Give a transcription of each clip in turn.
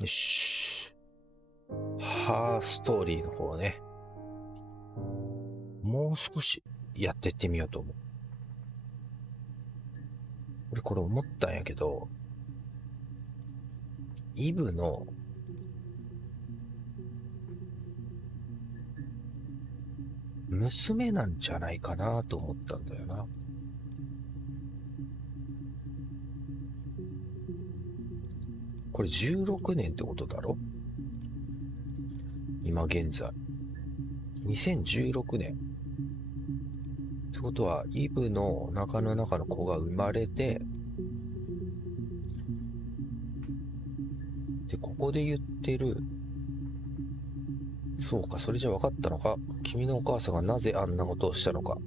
よし。ハーストーリーの方ね。もう少しやってってみようと思う。俺これ思ったんやけど、イブの娘なんじゃないかなと思ったんだよな。これ16年ってことだろ？今現在。2016年。ってことは、イブのお腹の中の子が生まれて、で、ここで言ってる、そうか、それじゃ分かったのか。君のお母さんがなぜあんなことをしたのか。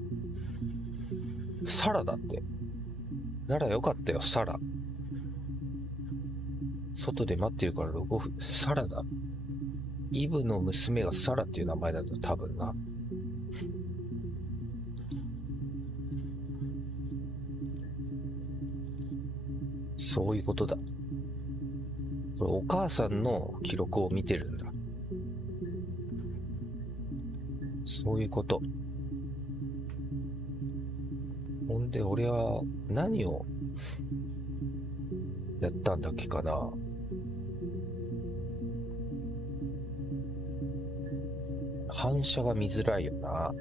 サラだって。ならよかったよ、サラ。外で待ってるから6分。サラだ。イブの娘がサラっていう名前なんだ、多分な。そういうことだ。これお母さんの記録を見てるんだ。そういうこと。ほんで俺は何をやったんだっけかな。反射が見づらいよな。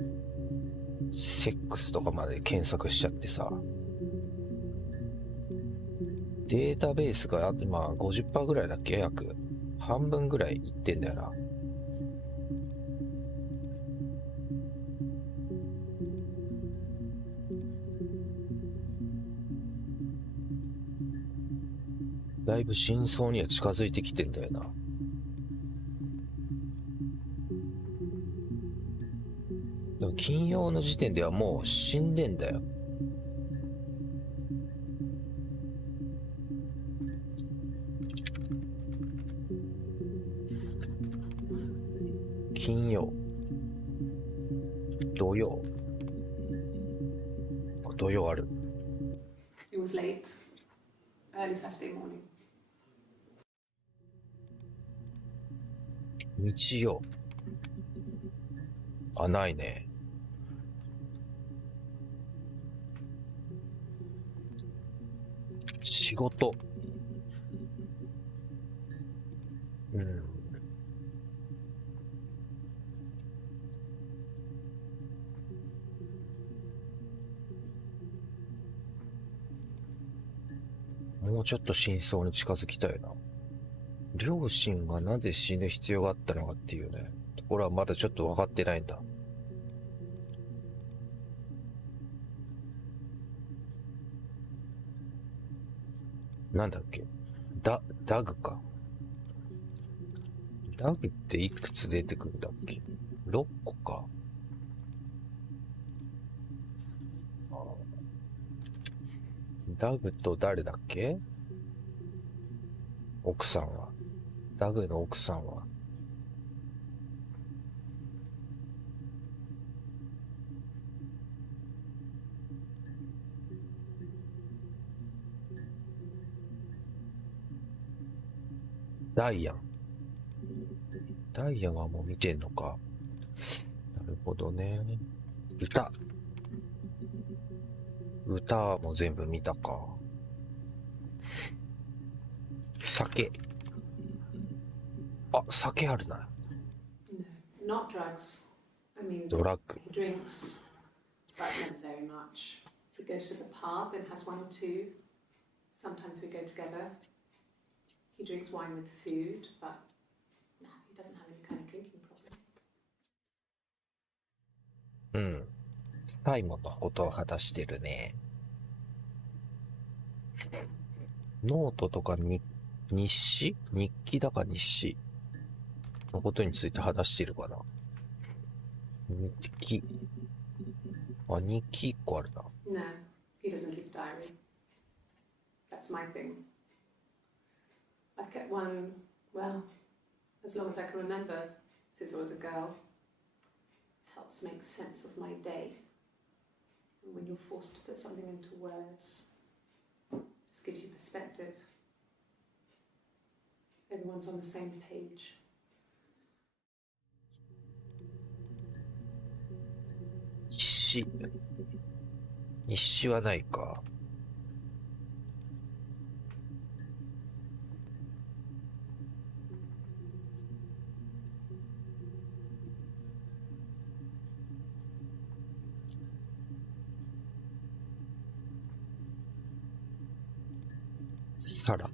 セックスとかまで検索しちゃってさ。データベースが今 50% ぐらいだっけ？約半分ぐらいいってんだよな。だいぶ真相には近づいてきてんだよな。でも金曜の時点ではもう死んでんだよ。金曜、土曜、土曜ある。It was late, early Saturday morning. 日曜。あ、ないね。仕事。うん。もうちょっと真相に近づきたいな。両親がなぜ死ぬ必要があったのかっていうね、ところはまだちょっと分かってないんだ。なんだっけ？ダグか。ダグっていくつ出てくるんだっけ？ 6 個か。ダグと誰だっけ？奥さんは。ダグの奥さんは。ダイアン。ダイアンはもう見てんのか。なるほどね。歌はもう全部見たか。酒。あ、酒あるな。No, not drugs. I mean, ドラッグ。 he drinks, but not very much. He goes to the pub and has one or two. Sometimes we go together. He drinks wine with food, but no, he doesn't have any kind of drinking problem. うん。タイモのことを話してるね。ノートとか日記だか日誌のことについて話してるかな。日記。あ、日記1個あるな。No, he doesn't keep a diary. That's my thing. I've kept one, well, as long as I can remember, since I was a girl. Helps make sense of my day. And when you're forced to put something into words, just gives you perspective. Everyone's on the same page. 日誌はないか。サラ。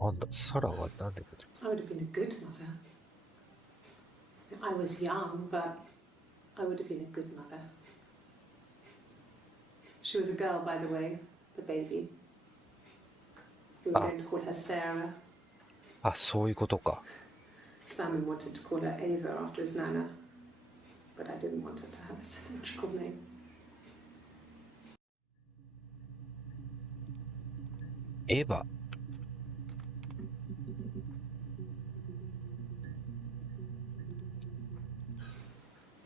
なんだ、サラはなんでこと？ I would have been a good mother. I was young, but I would have been a good mother. She was a girl, by the way, the baby. We were going to call her Sarah. あ、そういうことか。Simon wanted to call her Ava after his nana, but I didn't want her to have a symmetrical name. エヴァ。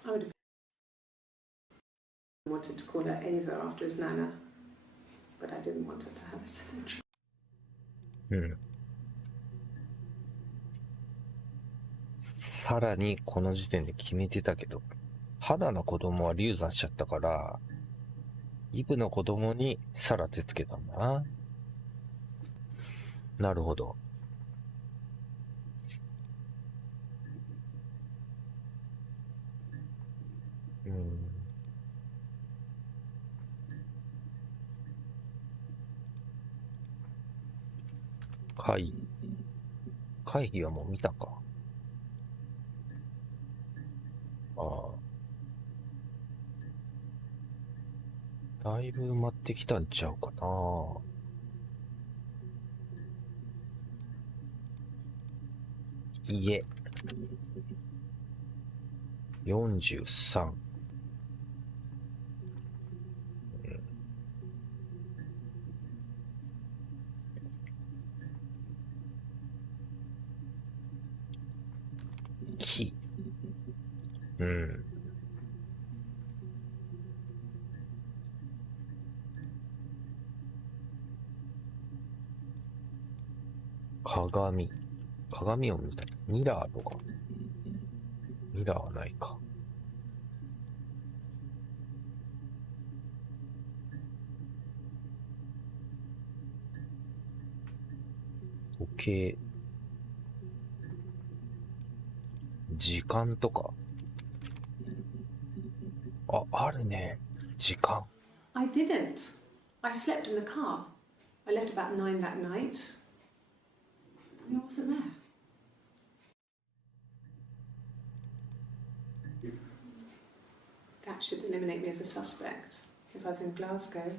I would have wanted to call her Ava after his nana, but I didn't want her to have a symmetrical. うん。さらにこの時点で決めてたけど、花の子供は流産しちゃったから、イブの子供にサラってつけたんだな。なるほど。会議はもう見たか。ああ。だいぶ埋まってきたんちゃうかな。家。43。木。うん。鏡。鏡を見たい。ミラーとか。ミラーはないか。時計。時間とか。あるね。時間。I didn't. I slept in the car. I left about 9 that night. I wasn't there. That should eliminate me as a suspect. If I was in Glasgow,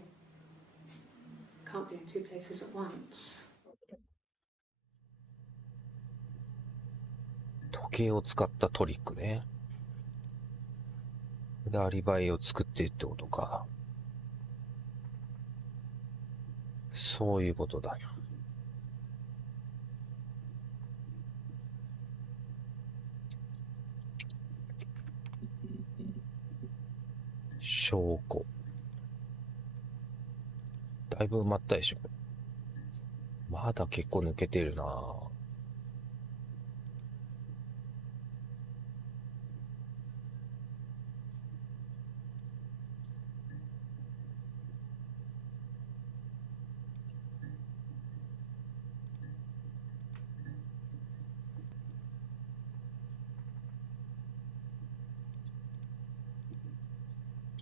can't be in two places at once. 時計を使ったトリックね。で、アリバイを作ってるってことか。そういうことだよ。証拠。だいぶ埋まったでしょ。まだ結構抜けてるなぁ。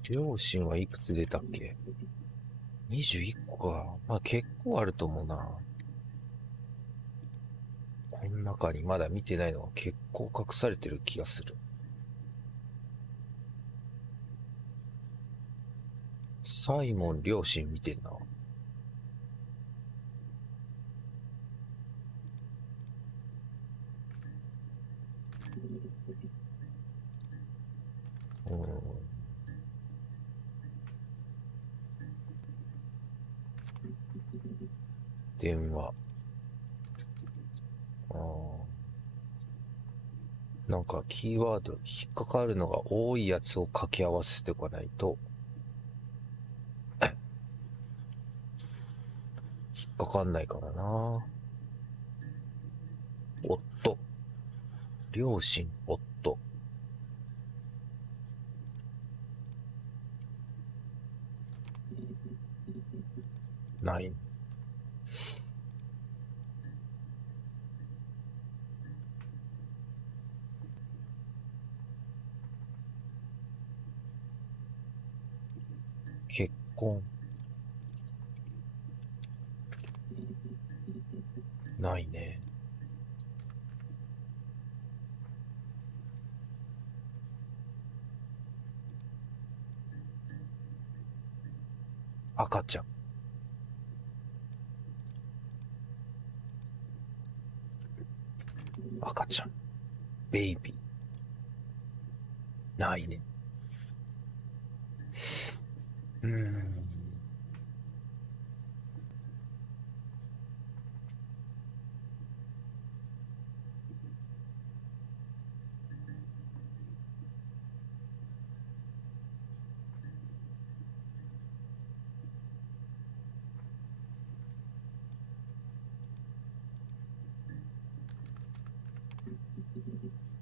両親はいくつ出たっけ？ 21 個か。まあ結構あると思うな。この中にまだ見てないのが結構隠されてる気がする。サイモン両親見てんな。電話。なんかキーワード引っかかるのが多いやつを掛け合わせておかないと引っかかんないからな。夫。両親、夫。ない。結婚。ないね。赤ちゃん。赤ちゃん。ベイビー。ないね。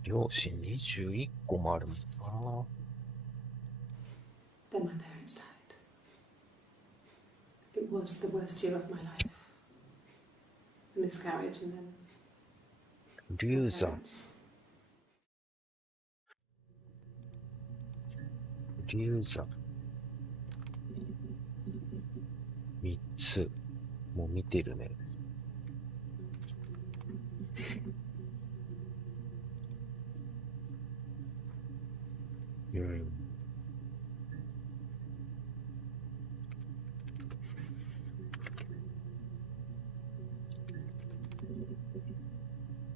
両親21個もあるもんな。Then my parents died. It was the worst year of my life. A miscarriage and then 流産。 parents. 流産。3つ。もう見てるね。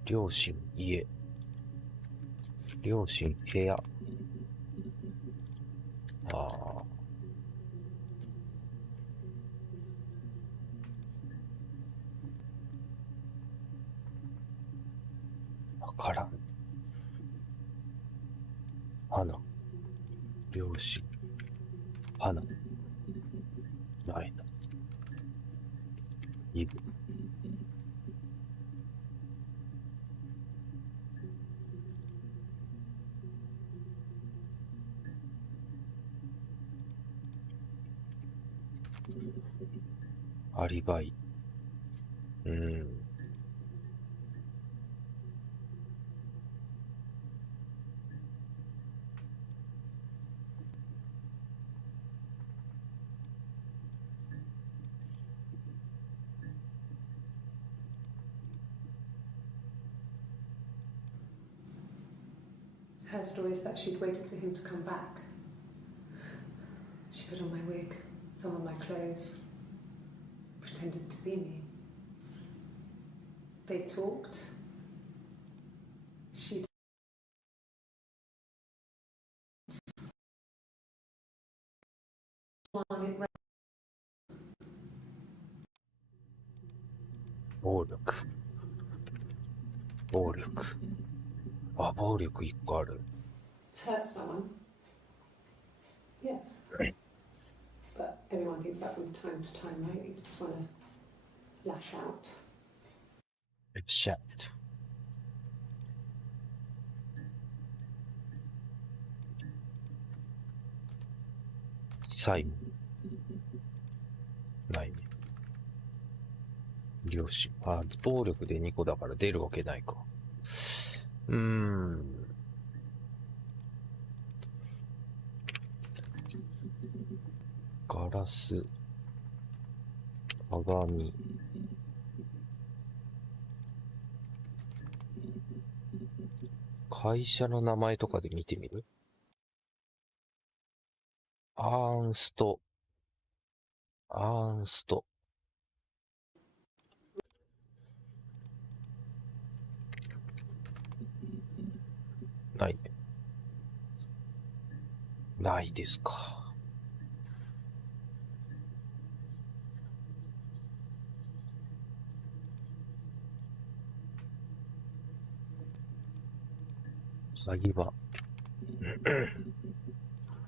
両親、家。両親、部屋。わからん。花。両親。花。ないな。イブ。アリバイ。Her story is that she'd waited for him to come back. She put on my wig, some of my clothes, pretended to be me. They talked. She wanted it. 暴力。暴力。あ、暴力1個ある。Hurt someone. Yes. But everyone thinks that from time to time, right? You just want to lash out. Accept. 債務。ないね。両親。暴力で2個だから出るわけないか。ガラス。鏡。会社の名前とかで見てみる？アーンスト。ないね。ないですか。鍵は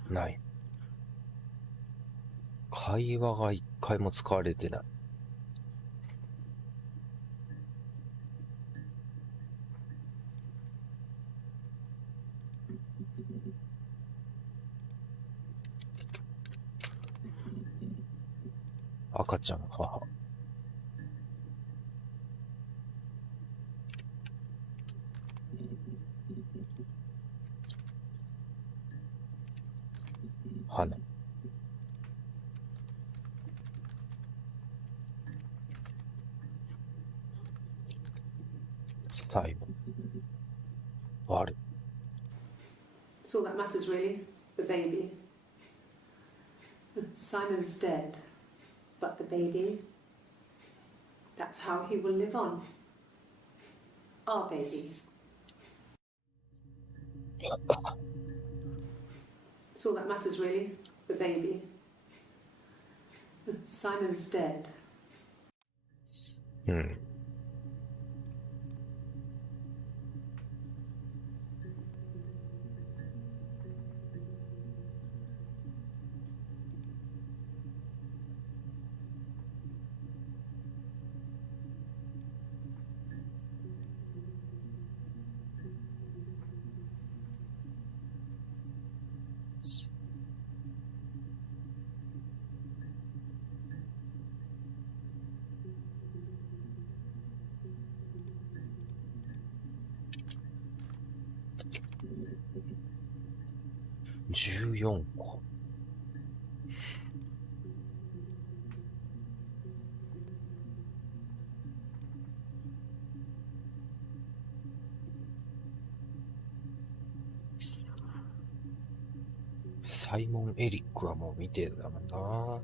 ない。会話が一回も使われてない。赤ちゃん母。花。最後。悪。It's all that matters, really. The baby. Simon's dead, but the baby, that's how he will live on. Our baby. It's all that matters, really. The baby. Simon's dead. うん。14個。サイモン・エリックはもう見てるんだもんな。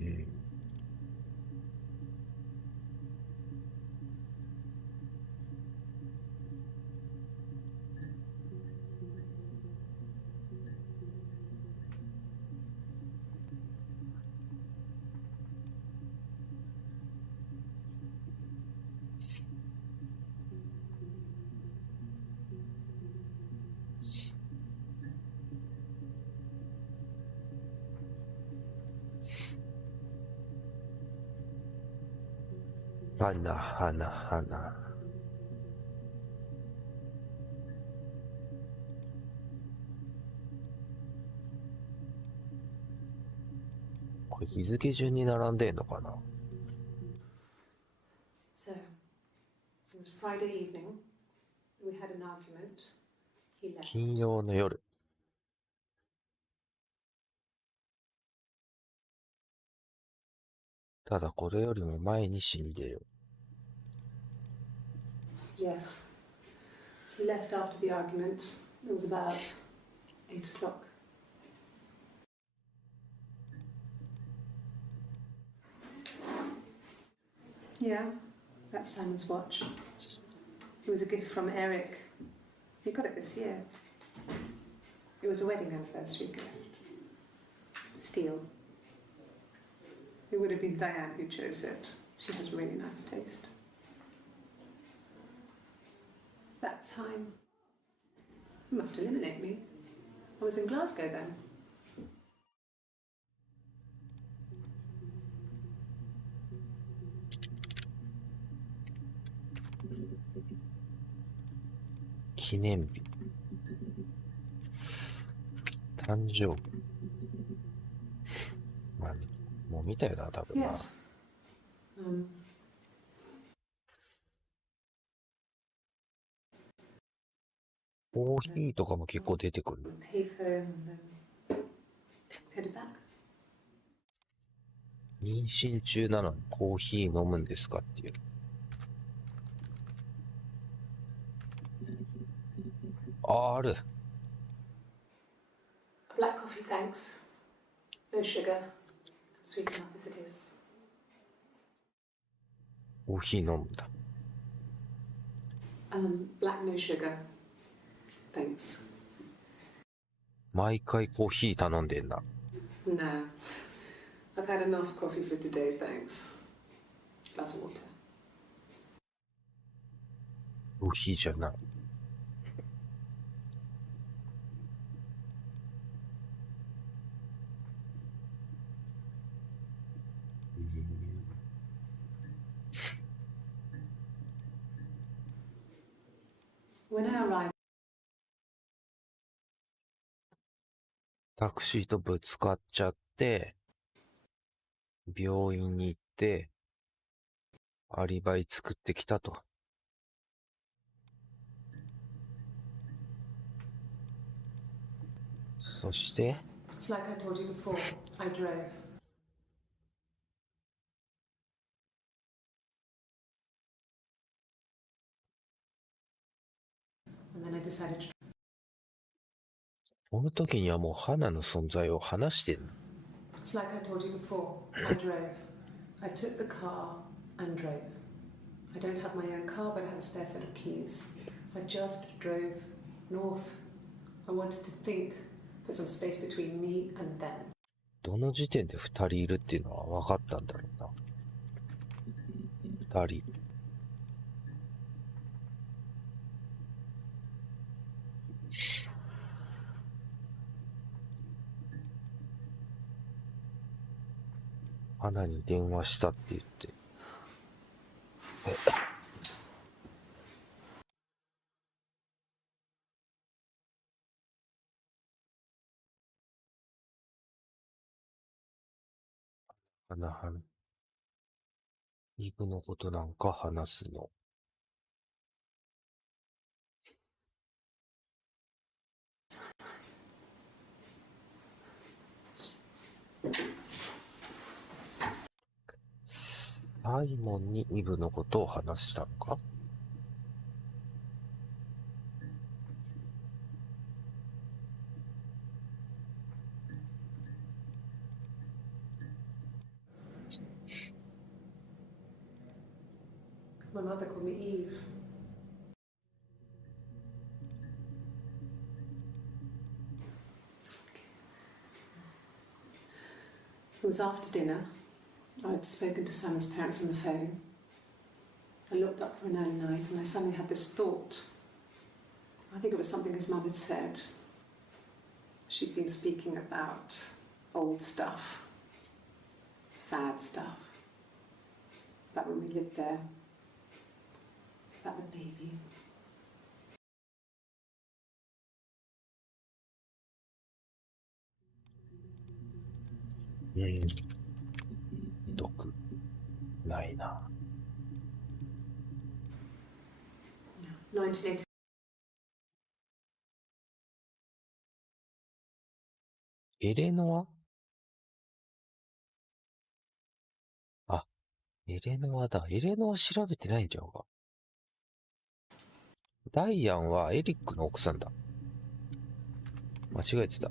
うん。花。これ日付順に並んでんのかな。 So, it was Friday evening. We had an argument. He left. 金曜の夜。ただこれよりも前に死んでる。Yes. He left after the argument. It was about 8 o'clock. Yeah, that's Simon's watch. It was a gift from Eric. He got it this year. It was a wedding anniversary gift. Steel. It would have been Diane who chose it. She has really nice taste. That time, it must eliminate me. I was in Glasgow then. 記念日。誕生日。まあ、もう見たよな、多分な。Yes. コーヒーとかも結構出てくる。Payphone and then headed back. 妊娠中なのにコーヒー飲むんですかっていう。ある。A black coffee, thanks. No sugar. Sweet enough as it is. コーヒー飲むんだ。Black no sugar. Thanks. 毎回コーヒー頼んでんな。No. I've had enough coffee for today, thanks. Glass of water. コーヒーじゃない。When I arrived, タクシーとぶつかっちゃって、病院に行って、アリバイ作ってきたと。そして、it's like I told you before, I drove. And then I decided to. この時にはもう花の存在を話してんの。It's like I told you before, I drove. I took the car and drove. I don't have my own car, but I have a spare set of keys. I just drove north. I wanted to think, put some space between me and them. どの時点で2人いるっていうのは分かったんだろうな。2人。花に電話したって言って。花、イブのことなんか話すの。サイモンにイブのことを話したのか。My mother called me Eve. It was after dinner. I'd spoken to Sam's parents on the phone. I looked up for an early night and I suddenly had this thought. I think it was something his mum had said. She'd been speaking about old stuff, sad stuff, about when we lived there, about the baby. 毒ないな。1980. エレノア？あ、エレノアだ。エレノア調べてないんちゃうか。ダイアンはエリックの奥さんだ。間違えてた。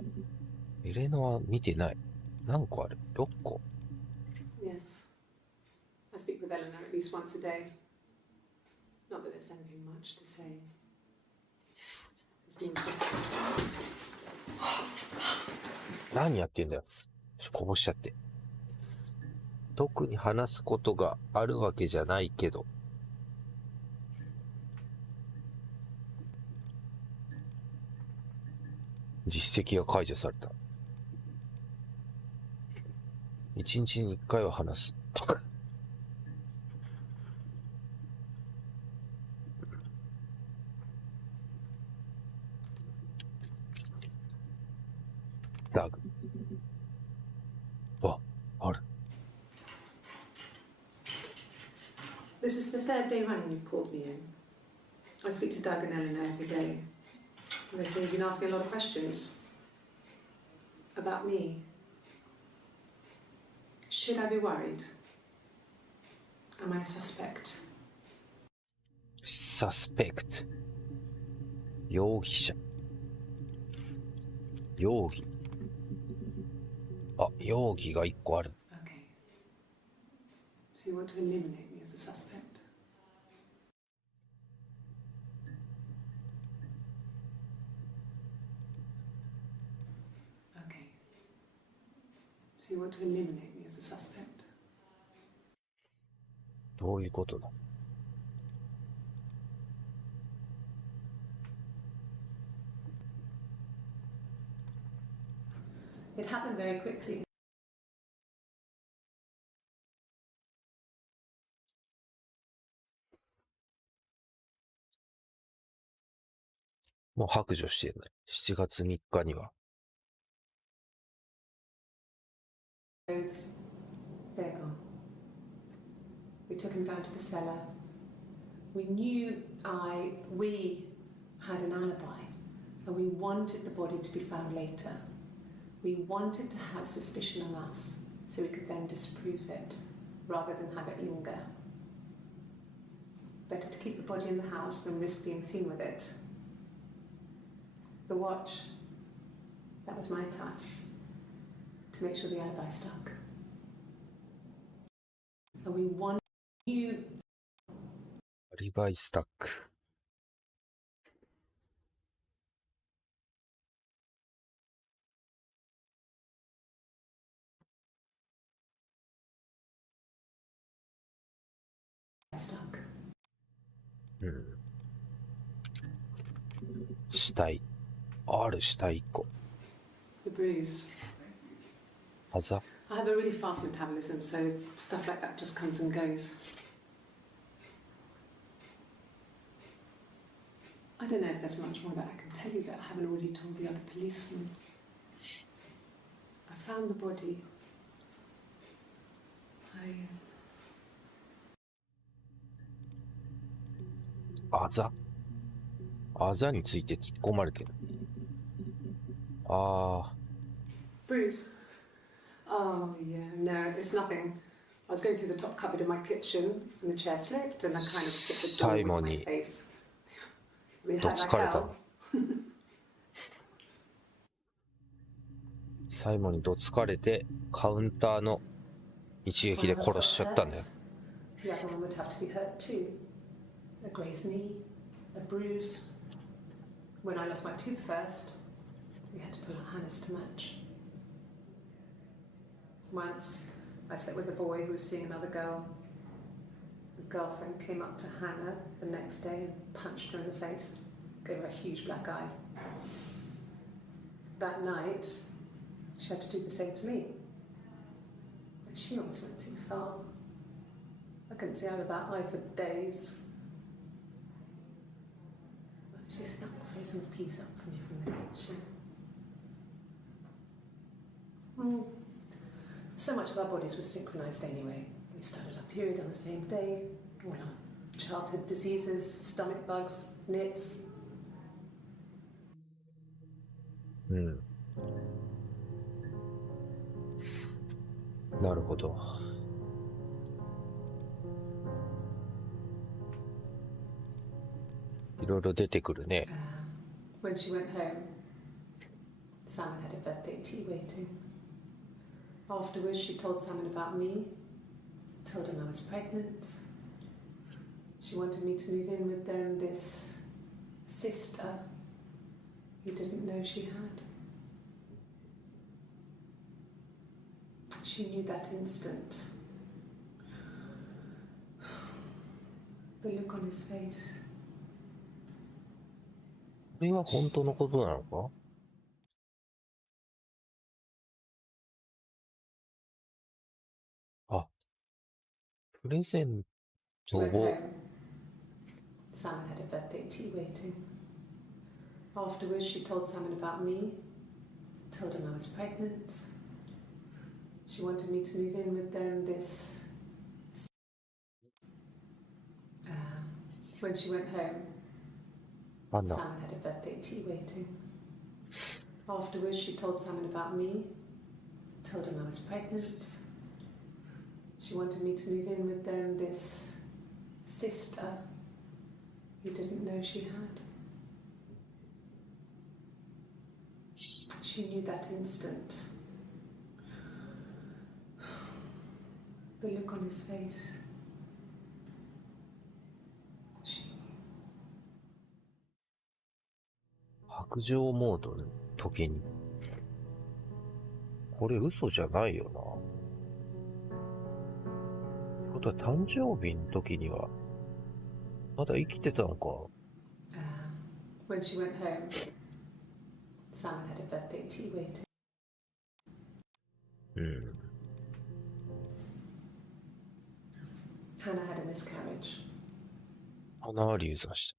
エレノア見てない。何個ある？ 6 個。Yes. I speak with Eleanor at least once a day. Not that there's anything much to say. His name's just. 何やってんだよ。こぼしちゃって。特に話すことがあるわけじゃないけど。実績が解除された。1日に1回は話す。ダグ。あ、ある。This is the third day running you've called me in. I speak to Doug and Eleanor every day. And they say you've been asking a lot of questions. About me. Should I be worried? Am I a suspect? サスペクト。容疑者。容疑。あ、容疑が1個ある。Okay. So you want to eliminate me as a suspect? Okay. So you want to eliminate me as a suspect? どういうことだ。It happened very quickly. もう白状してるね。7月3日には。Clothes, they're gone. We took him down to the cellar. We knew we had an alibi, and we wanted the body to be found later. We wanted to have suspicion on us, so we could then disprove it, rather than have it linger. Better to keep the body in the house than risk being seen with it. The watch, that was my touch, to make sure the alibi stuck. And we knew アリバイスタック。stuck. うん。死体。ある死体1個。The bruise. あざ。I have a really fast metabolism, so stuff like that just comes and goes. I don't know if there's much more that I can tell you that I haven't already told the other policemen. I found the body. I あざ。あざについて突っ込まれてる。ああ。 Bruise? Oh, yeah, no, it's nothing. I was going through the top cupboard in my kitchen and the chair slipped and I kind of hit the door with my face. I mean, hurt like hell. サイモンにどつかれてカウンターの一撃で殺しちゃったんだよ。 The other one would have to be hurt too. A grazed knee, a bruise. When I lost my tooth first, we had to pull our harness to match. Once, I slept with a boy who was seeing another girl. The girlfriend came up to Hannah the next day and punched her in the face, gave her a huge black eye. That night, she had to do the same to me. And she almost went too far. I couldn't see out of that eye for days. She snuck frozen peas up for me from the kitchen. So much of our bodies was synchronised anyway. We started our period on the same day. All our childhood diseases, stomach bugs, nits. うん。なるほど。いろいろ出てくるね。When she went home, Simon had a birthday tea waiting. Afterwards, she told Simon about me, told him I was pregnant. She wanted me to move in with them, this sister he didn't know she had. She knew that instant. The look on his face. これは本当のことなのか？あ、プレゼント She went を home. Simon had a birthday tea waiting. Afterwards, she told Simon about me, told him I was pregnant. She wanted me to move in with them, this... when she went home, なんだ。 Simon had a birthday tea waiting. Afterwards, she told Simon about me, told him I was pregnant. She wanted me to move in with them, this sister he didn't know she had. She knew that instant. The look on his face. She 白状モードの時に。これ嘘じゃないよな。ってことは誕生日の時にはまだ生きてたのか。when she went home, Simon had a birthday tea waiting. うん。 Hannah had a miscarriage. 鼻流産した。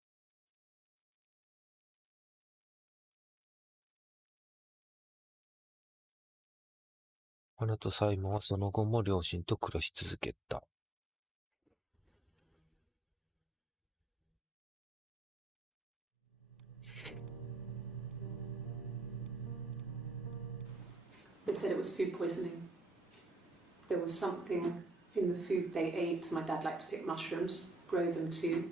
アナとサイモンはその後も両親と暮らし続けた。They said it was food poisoning. There was something in the food they ate. My dad liked to pick mushrooms, grow them too.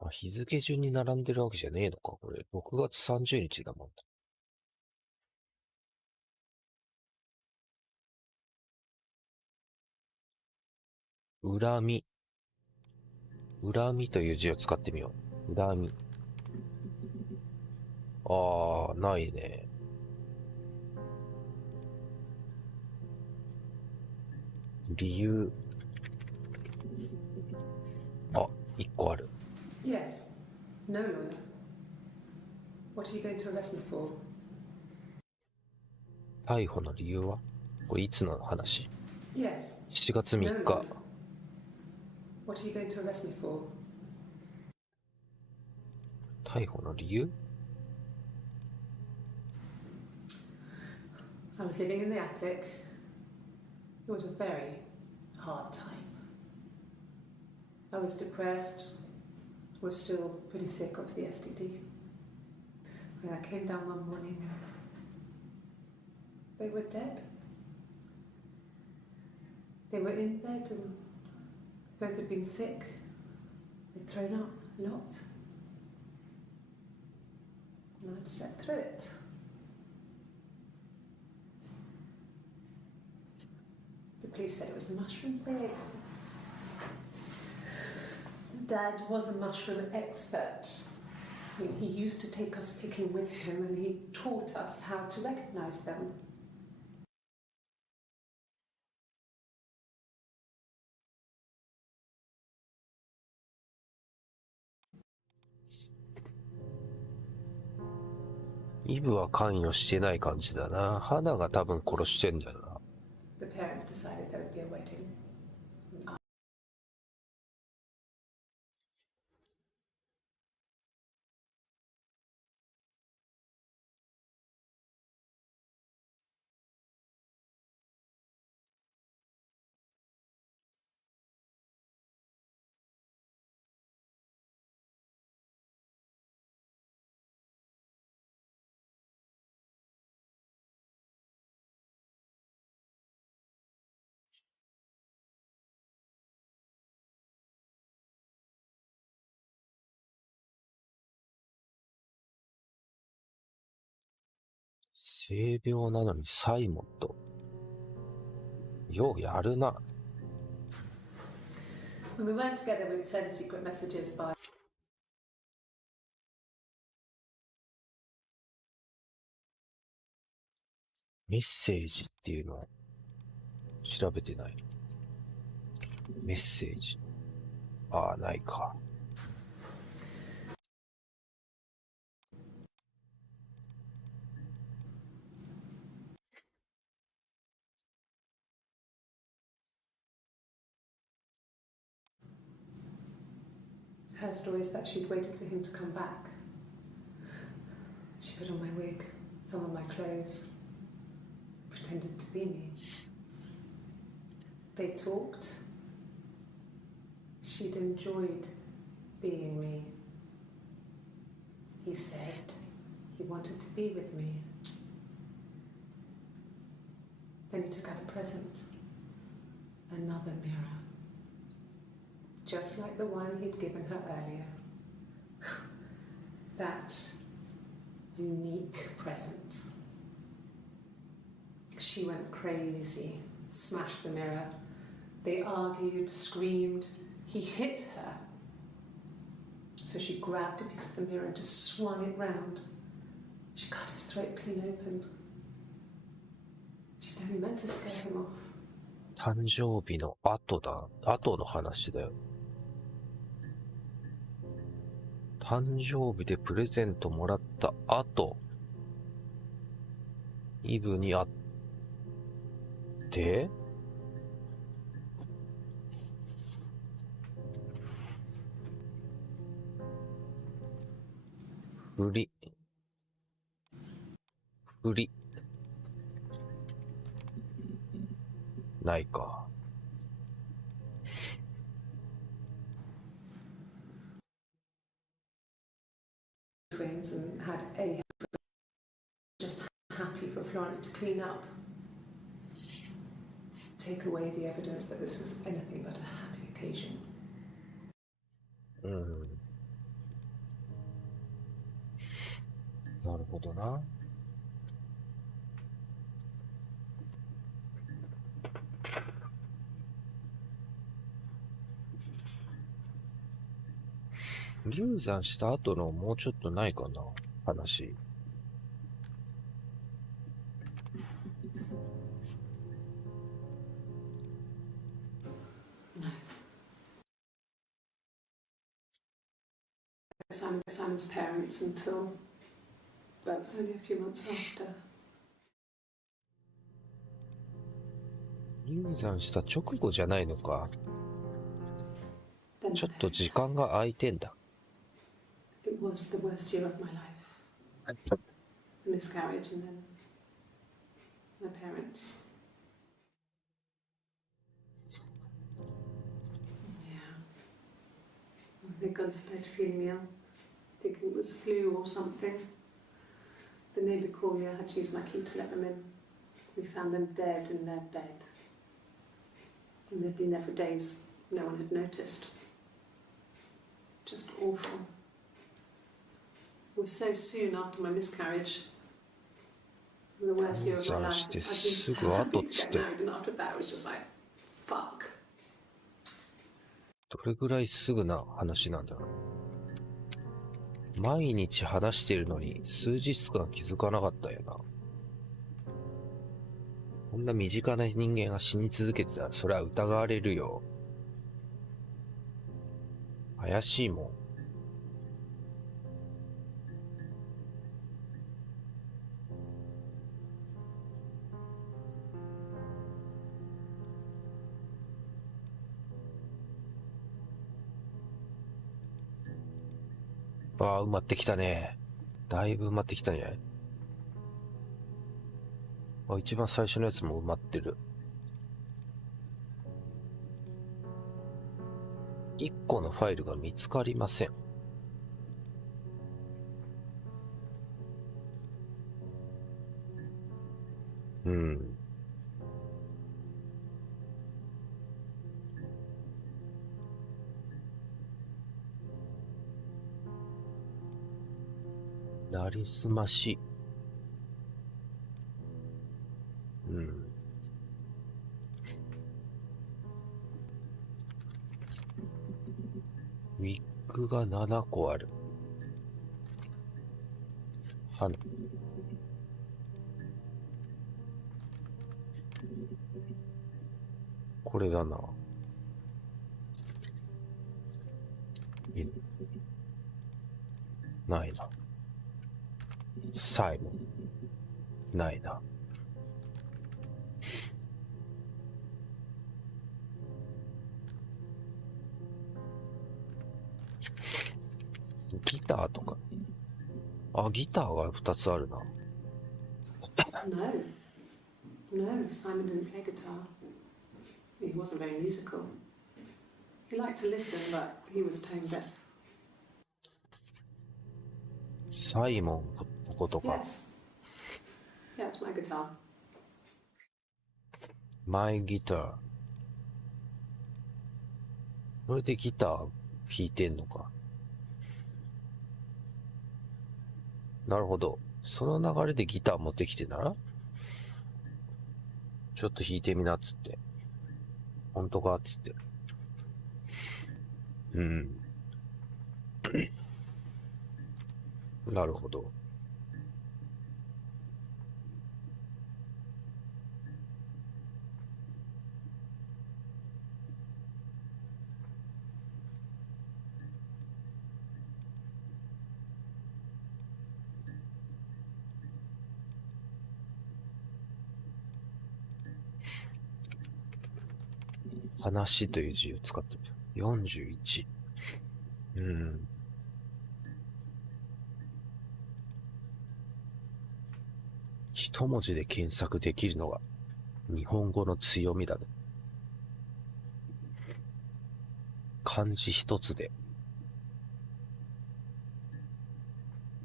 あ、日付順に並んでるわけじゃねえのか、これ。6月30日だもん。恨み。恨みという字を使ってみよう。恨み。あー、ないね。理由。あ、1個ある。Yes. No lawyer. What are you going to arrest me for? 逮捕の理由はこれいつの話？ Yes. 7月3 No 日。 lawyer. What are you going to arrest me for? 逮捕の理由？ I was living in the attic. It was a very hard time. I was depressed, was still pretty sick of the STD. And I came down one morning and they were dead. They were in bed and both had been sick. They'd thrown up a lot. And I'd slept through it. The police said it was the mushrooms they ate. Dad was a mushroom expert. I mean, he used to take us picking with him and he taught us how to recognize them. イブは関与してない感じだな。花が多分殺してんだよな。The parents decided there would be a wedding. 性病なのにサイモンと。ようやるな。When we weren't together, we'd send secret messages by メッセージっていうのを調べてない。メッセージ。ああ、ないか。her stories that she'd waited for him to come back. She put on my wig, some of my clothes, pretended to be me. They talked. She'd enjoyed being me. He said he wanted to be with me. Then he took out a present, another mirror, just like the one he'd given her earlier. That unique present. She went crazy, smashed the mirror. They argued, screamed. He hit her. So she grabbed a piece of the mirror and just swung it round. She cut his throat clean open. She'd only meant to scare him off. 誕生日の後だ。後の話だよ。誕生日でプレゼントもらった後、イブに会って、振り。ないか。twins and had a just happy for Florence to clean up, take away the evidence that this was anything but a happy occasion. うん。なるほどな。流産した後のもうちょっとないかな、話。No. Simon's parents until, well, it was only a few months after. 流産した直後じゃないのか。 Then ちょっと時間が空いてんだ。it was the worst year of my life. A miscarriage and then my parents. Yeah. They'd gone to bed feeling ill, thinking it was flu or something. The neighbour called me, I had to use my key to let them in. We found them dead in their bed. And they'd been there for days. No one had noticed. Just awful. It was so soon after my miscarriage. The worst year of my life. I'd been so happy to get married, and after that it was just like, fuck. どれぐらいすぐな話なんだろう。毎日話してるのに数日間気づかなかったよな。こんな身近な人間が死に続けてたらそれは疑われるよ。怪しいもん。ああ、埋まってきたね。だいぶ埋まってきたんじゃない？あ、一番最初のやつも埋まってる。1個のファイルが見つかりません。うん。なりすまし。うん。ウィッグが7個ある。これだな。ないな。サイモン。ないな。ギターとか。あ、ギターが2つあるな。No. No, Simon didn't play guitar. He wasn't very musical. He liked to listen, but he was tone deaf. サイモンのことか。Yes. Yeah, it's my guitar. My guitar。それでギター弾いてんのか。なるほど。その流れでギター持ってきてならちょっと弾いてみなっつって。本当かっつって。うん。なるほど。話という字を使ってみる。41。うん。一文字で検索できるのが日本語の強みだね。漢字一つで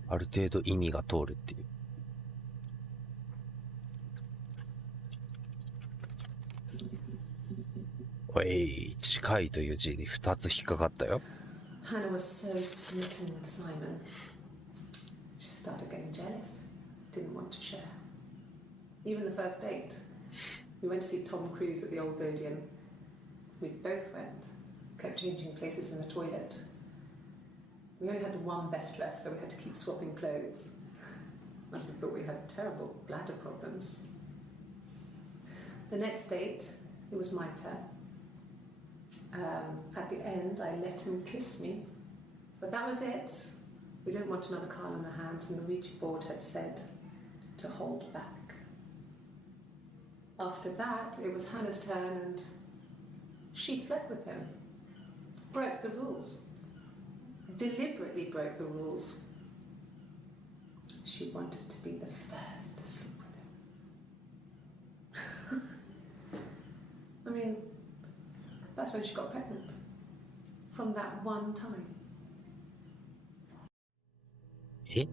ある程度意味が通るっていう。おい、近いという字に2つ引っかかったよ。Hannah was so smitten with Simon. She started getting jealous, didn't want to share. Even the first date, we went to see Tom Cruise at the Old Odeon. We both went, kept changing places in the toilet. We only had one best dress, so we had to keep swapping clothes. Must have thought we had terrible bladder problems. The next date, it was my turn. At the end, I let him kiss me, but that was it. We didn't want another card on our hands, and the Ouija board had said to hold back. After that, it was Hannah's turn, and she slept with him. Broke the rules. Deliberately broke the rules. She wanted to be the first to sleep with him. I mean, that's when she got pregnant. From that one time. え？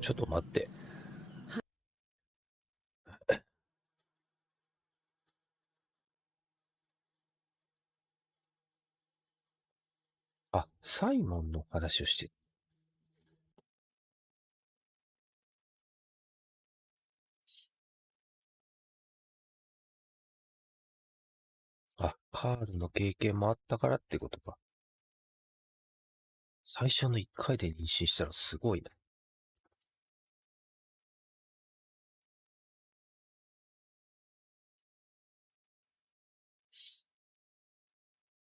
ちょっと待って。あ、サイモンの話をしてる。あ、カールの経験もあったからってことか。最初の1回で妊娠したらすごいな。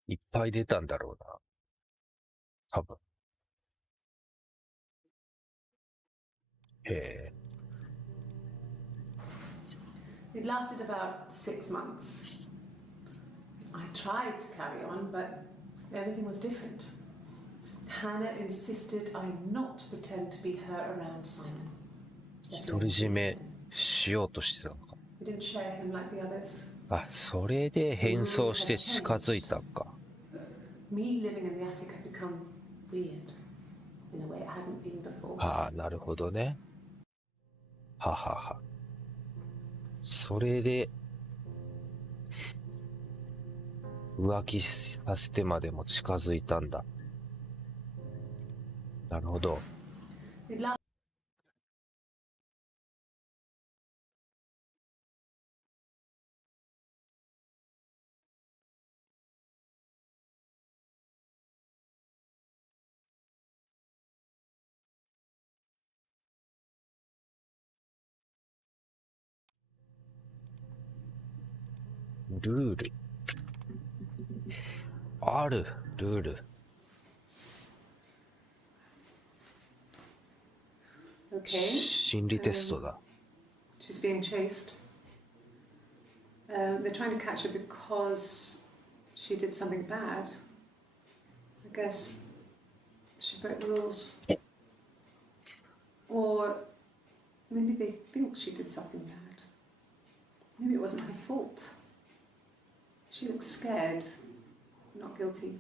いっぱい出たんだろうな。多分。へえ。It lasted about 6 months. I tried to carry on, but everything was different. Hannah insisted I not pretend to be her around Simon. 独り占めしようとしてたのか。We didn't share him like the others. あ、それで変装して近づいたんか。Me living in the attic had become weird in a way it hadn't been before. ああ、なるほどね。ははは。それで浮気させてまでも近づいたんだ。なるほど。ルール。ある、ルール。Okay. 心理テストだ。She's being chased. They're trying to catch her because she did something bad. I guess she broke the rules. Or maybe they think she did something bad. Maybe it wasn't her fault. She looks scared, not guilty.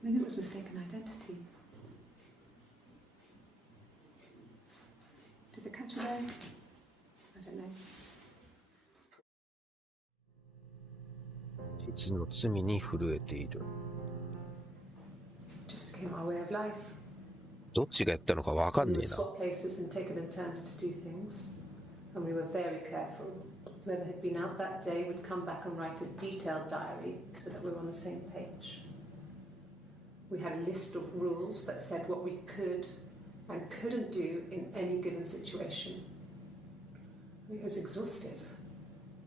Maybe it was mistaken identity. Did they catch her there? I don't know. 実の罪に震えている。Just became our way of life. どっちがやったのかわかんね We え would な。 swap places and take it in turns to do things. And we were very careful. Whoever had been out that day would come back and write a detailed diary so that we were on the same page. We had a list of rules that said what we could and couldn't do in any given situation. It was exhaustive.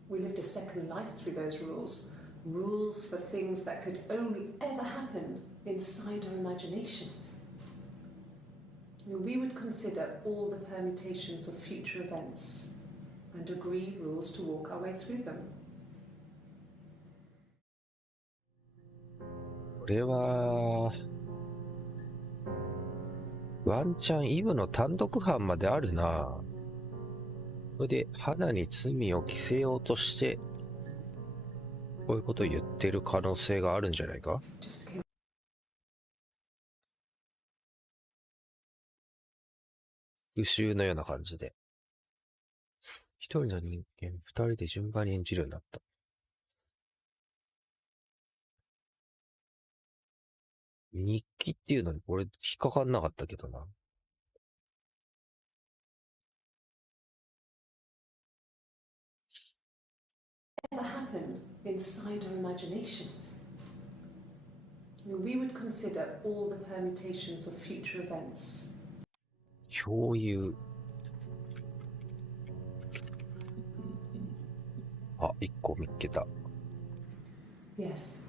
We lived a second life through those rules. Rules for things that could only ever happen inside our imaginations. We would consider all the permutations of future events and agree rules to walk our way through them. これはワンチャンイブの単独犯まであるな。それで花に罪を着せようとしてこういうこと言ってる可能性があるんじゃないか。 Just became 復讐のような感じで。一人の人間、二人で順番に演じるようになった。日記っていうのにこれ引っかかんなかったけどな。ever happen inside our imaginations. I mean, we would consider all the permutations of future events. 共有。あ、一個見っけた。Yes.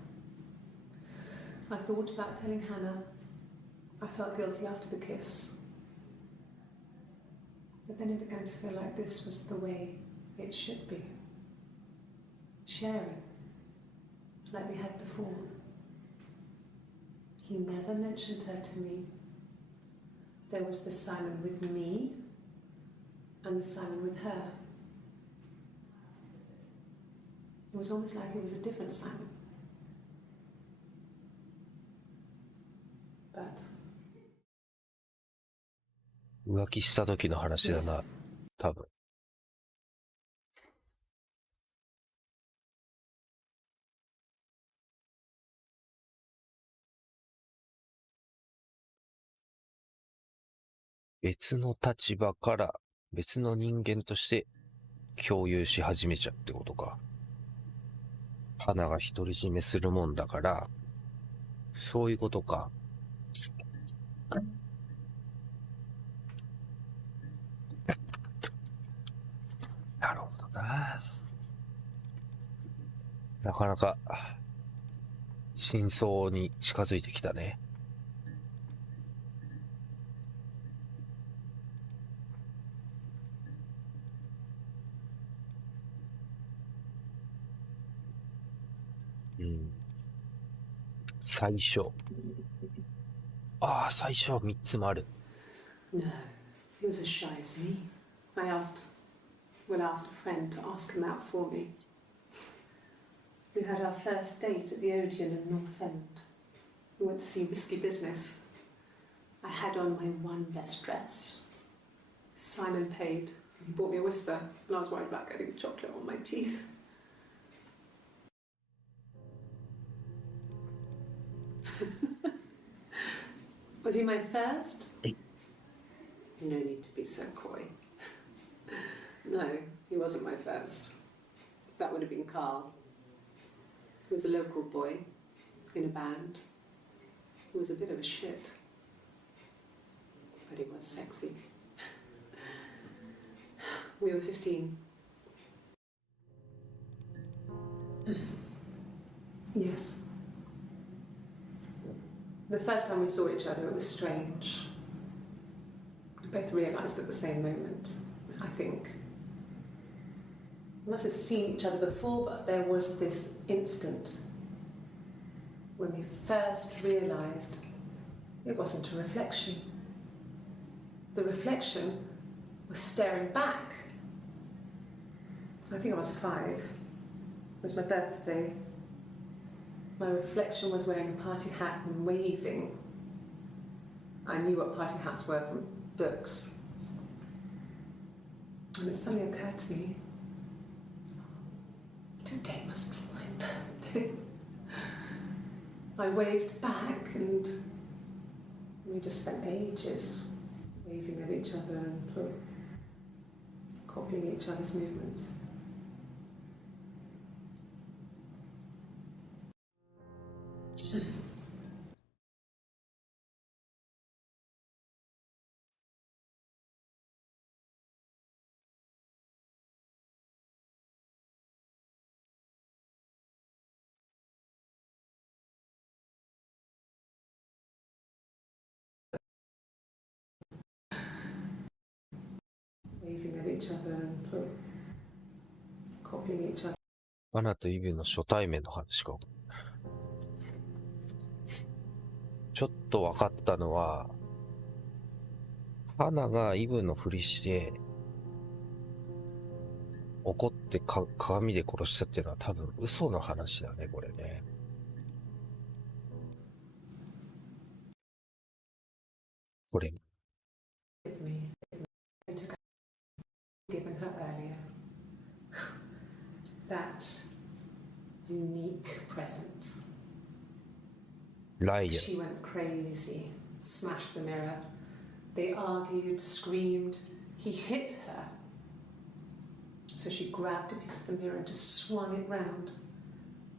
I thought about telling Hannah. I felt guilty after the kiss. But then it began to feel like this was the way it should be. Sharing, like we had before. He never mentioned her to me. There was the Simon with me and the Simon with her. It was almost like it was a different Simon. But 浮気した時の話だな、 yes, 多分。別の立場から別の人間として共有し始めちゃうってことか。花が独り占めするもんだから、そういうことか。なるほどな。なかなか真相に近づいてきたね。うん。最初。ああ、最初3つもある。no, he was as shy as me. I asked a friend to ask him out for me. We had our first date at the Odeon in North End. We went to see Risky Business. I had on my one best dress. Simon paid. He bought me a whisper, and I was worried about getting chocolate on my teeth. Was he my first? Hey. No need to be so coy. No, he wasn't my first. That would have been Carl. He was a local boy in a band. He was a bit of a shit, but he was sexy. We were 15. Yes. The first time we saw each other, it was strange. We both realised at the same moment, I think. We must have seen each other before, but there was this instant when we first realised it wasn't a reflection. The reflection was staring back. I think I was 5. It was my birthday. My reflection was wearing a party hat and waving. I knew what party hats were from books. And it suddenly occurred to me, today must be my birthday. I waved back and we just spent ages waving at each other and sort of copying each other's movements. Waving at each other and sort of copying each other. アナとイブの初対面の話か。ちょっと分かったのは、花がイブのふりして怒って鏡で殺したっていうのは多分嘘の話だね、これね。これ、with me. I took given her earlier. That unique present. ライア She went crazy, smashed the mirror. They argued, screamed. He hit her. So she grabbed a piece of the mirror and just swung it round.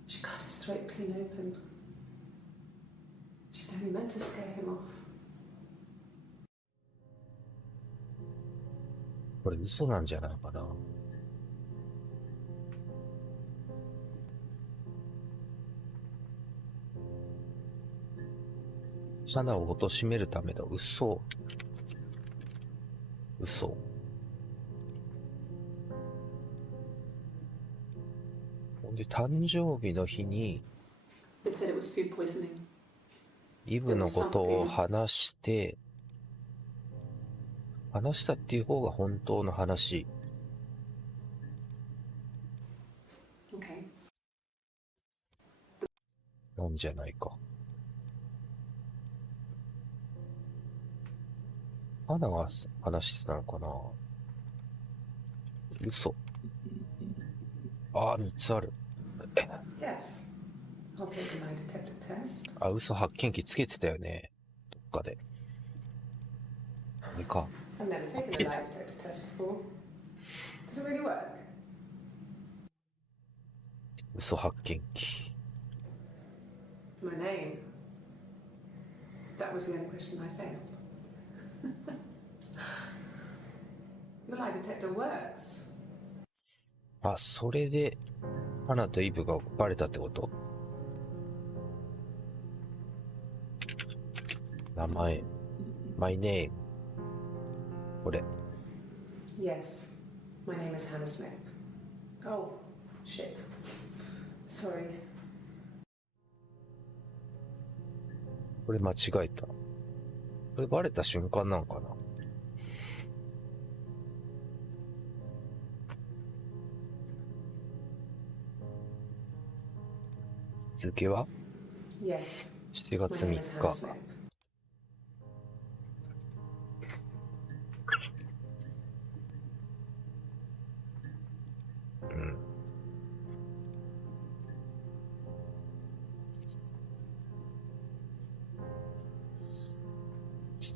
She cut his throat clean open. She'd only meant to scare him off. これ嘘なんじゃないかな。花を貶めるための嘘。で、誕生日の日に They said it was food poisoning. イブのことを話したっていう方が本当の話 Okay. なんじゃないか。花が話してたのかな。嘘。あ、3つある。Yes. I'll take a lie detector test. あ、嘘発見器つけてたよね。どっかで。あれか。I've never taken a lie detector test before. Does it really work? 嘘発見器。My name. That was the only question I failed. Your lie detector works. あ、それで、花とイブがバレたってこと？名前。My name。これ。Yes. My name is Hannah Smith. Oh, shit. Sorry. これ間違えた。これバレた瞬間なんかな。日付は Yes. 7 My 月 name 3 is Hannah 日。 Smith. うん。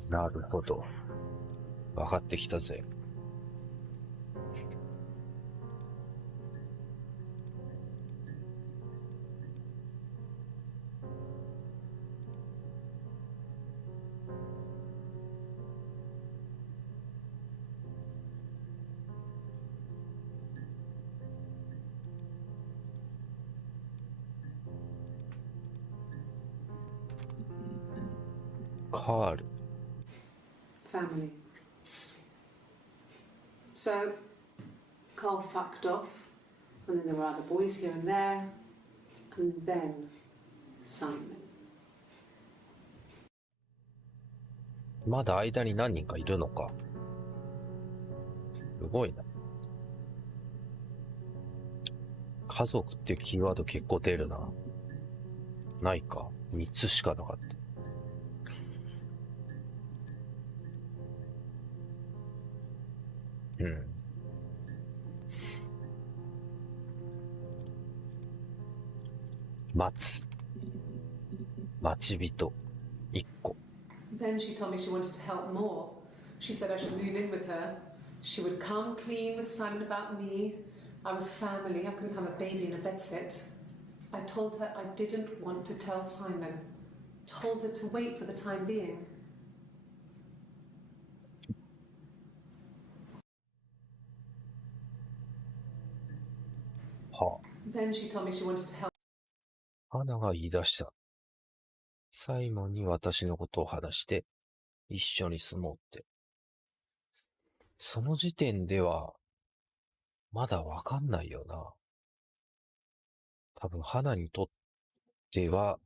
なるほど。分かってきたぜ。カール。 Family. So, Carl fucked off, and then there were other boys here and there, and then Simon. まだ間に何人かいるのか。すごいな。家族っていうキーワード結構出るな。ないか。3つしかなかった。うん。待ち人。1個。Then she told me she wanted to help more. She said I should move in with her. She would come clean with Simon about me. I was family. I couldn't have a baby in a bedsit. I told her I didn't want to tell Simon. Told her to wait for the time being. は Then she told me she wanted to help. あ。花が言い出した。サイモンに私のことを話して、一緒に住もうって。その時点では、まだわかんないよな。多分、花にとっては、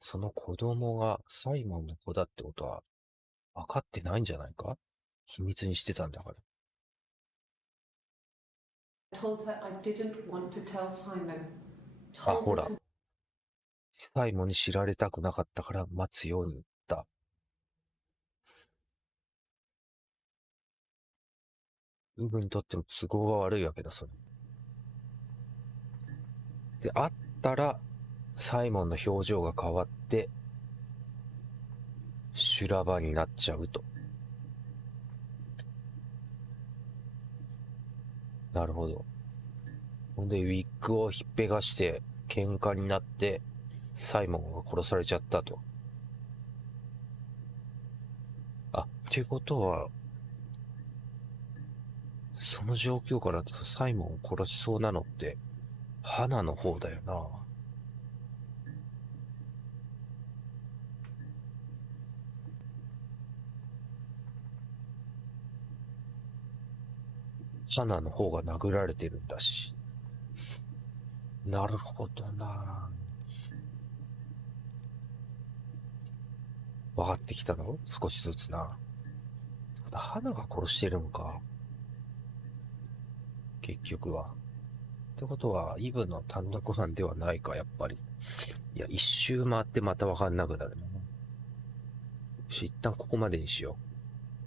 その子供がサイモンの子だってことは、分かってないんじゃないか？秘密にしてたんだから。told her I didn't want to tell Simon. あ、 Told ほ her ら。 to サイモンに知られたくなかったから待つように言った。イブにとっても都合が悪いわけだ、それ。で、会ったら、サイモンの表情が変わって、修羅場になっちゃうと。なるほど。ほんで、ウィッグをひっぺがして、喧嘩になって、サイモンが殺されちゃったと。あ、っていうことは、その状況からサイモンを殺しそうなのって、花の方だよな。花の方が殴られてるんだし。なるほどな。分かってきたの？少しずつな。花が殺してるのか。結局は。ってことは、イブの単独犯ではないか、やっぱり。いや、一周回ってまた分かんなくなるな。一旦ここまでにしよう。